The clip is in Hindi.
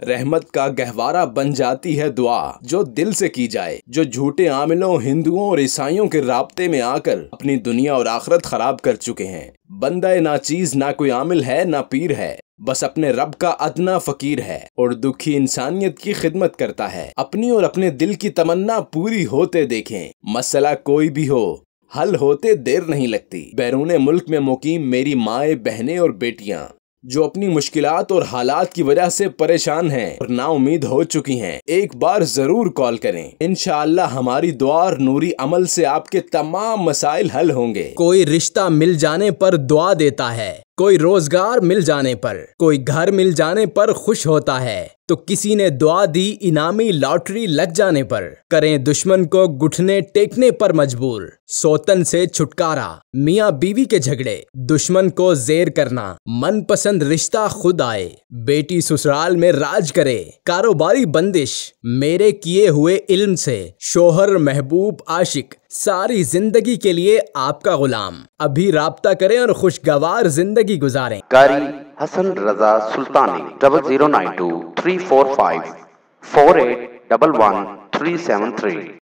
रहमत का गहवारा बन जाती है दुआ जो दिल से की जाए। जो झूठे आमिलों, हिंदुओं और ईसाइयों के राब्ते में आकर अपनी दुनिया और आखिरत खराब कर चुके हैं। बंदा नाचीज ना कोई आमिल है ना पीर है, बस अपने रब का अदना फकीर है और दुखी इंसानियत की खिदमत करता है। अपनी और अपने दिल की तमन्ना पूरी होते देखें, मसला कोई भी हो हल होते देर नहीं लगती। बैरून मुल्क में मुकीम मेरी माए, बहनें और बेटियां जो अपनी मुश्किलात और हालात की वजह से परेशान हैं और नाउमीद हो चुकी हैं, एक बार जरूर कॉल करें। इंशाअल्लाह हमारी दुआ और नूरी अमल से आपके तमाम मसाइल हल होंगे। कोई रिश्ता मिल जाने पर दुआ देता है, कोई रोजगार मिल जाने पर, कोई घर मिल जाने पर खुश होता है, तो किसी ने दुआ दी इनामी लॉटरी लग जाने पर। करें दुश्मन को घुटने टेकने पर मजबूर, सौतन से छुटकारा, मियाँ बीवी के झगड़े, दुश्मन को जेर करना, मनपसंद रिश्ता खुद आए, बेटी ससुराल में राज करे, कारोबारी बंदिश मेरे किए हुए इल्म से, शोहर महबूब आशिक सारी जिंदगी के लिए आपका गुलाम। अभी राब्ता करें और खुशगवार जिंदगी गुजारें। कारी हसन रजा सुल्तानी 0092 345 4811 373।